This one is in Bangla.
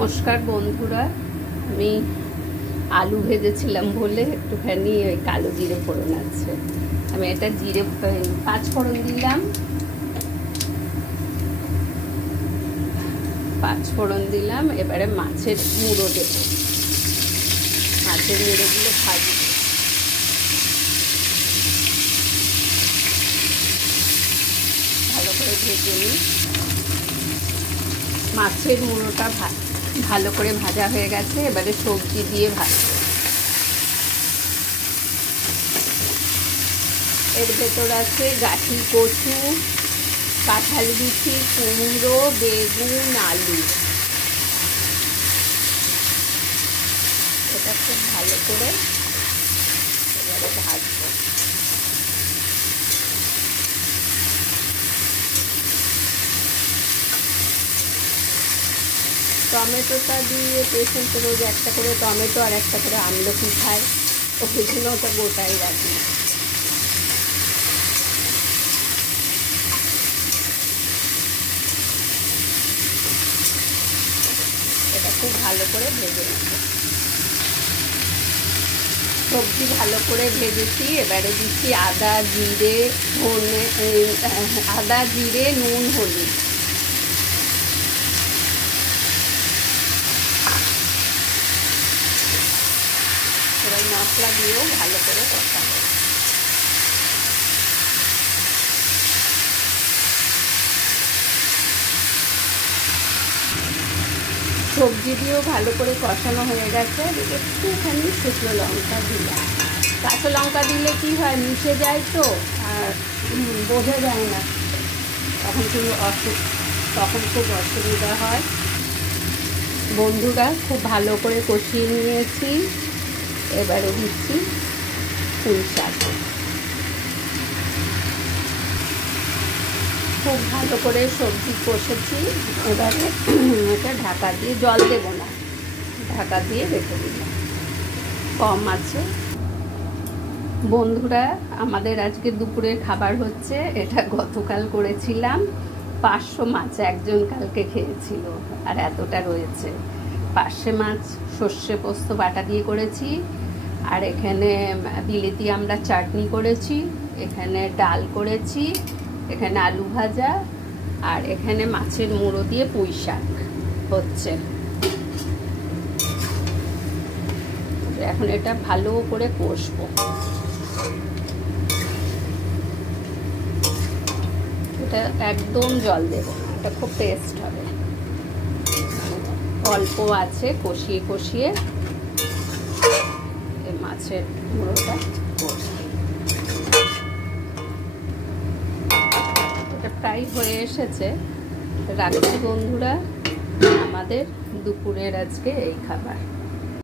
নমস্কার বন্ধুরা, আমি আলু ভেজেছিলাম বলে একটুখানি ওই কালো জিরে ফোড়ন আছে। আমি এটা জিরে 5 ফোড়ন দিলাম। 5 ফোড়ন দিলাম। এবারে মাছের মুড়ো দেব। মাছের মুড়োগুলো ভাজবো, ভালো করে ভেজে নিই। মাছের মুড়োটা ভালো করে ভাজা হয়ে গেছে। এবারে সবজি দিয়ে ভাজবো। এর ভেতর আছে গাঠি কচু, কাঁঠাল বিচি, কুমড়ো, বেগুন, আলু। এটা খুব ভালো করে এবারে ভাজবো। টমেটোটা দিয়ে পেশেন্ট রোজ একটা করে টমেটো আর একটা করে আমলকি খায়, ওই জন্য ওটা গোটাই রাখি। এটা খুব ভালো করে ভেজে নেব। সবজি ভালো করে ভেজেছি। এবারে দিচ্ছি আদা জিরে নুন হলুদ। এবার মশলা দিয়েও ভালো করে কষাবো। সবজি দিয়েও ভালো করে কষানো হয়ে গেছে। একটুখানি শুকনো লঙ্কা দিলাম। কাঁচা লঙ্কা দিলে কি হয়, মিশে যায় তো আর বোঝা যায় না, তখন খুব অসুবিধা হয়। বন্ধুরা, খুব ভালো করে কষিয়ে নিয়েছি। এবারে দিচ্ছি পুঁই শাক। খুব ভালো করে সবজি কষেছি। এবারে এটা ঢাকা দিয়ে, জল দেব না, ঢাকা দিয়ে রেখে দিলাম। কম আছে। বন্ধুরা, আমাদের আজকে দুপুরের খাবার হচ্ছে, এটা গতকাল করেছিলাম। 500 মাছ একজন কালকে খেয়েছিল, আর এতটা রয়েছে। 500 মাছ সর্ষে পোস্ত বাটা দিয়ে করেছি। আর এখানে বিলেতি আমরা চাটনি করেছি, এখানে ডাল করেছি, এখানে আলু ভাজা, আর এখানে মাছের মুড়ো দিয়ে পুঁই শাক হচ্ছে। এখন এটা ভালো করে কষবো। এটা একদম জল দেব না, এটা খুব টেস্ট হবে। অল্প আছে, কষিয়ে কষিয়ে মাছের মুড়োটা কষবো। এটা প্রায় হয়ে এসেছে। রাখছি বন্ধুরা, আমাদের দুপুরের আজকে এই খাবার।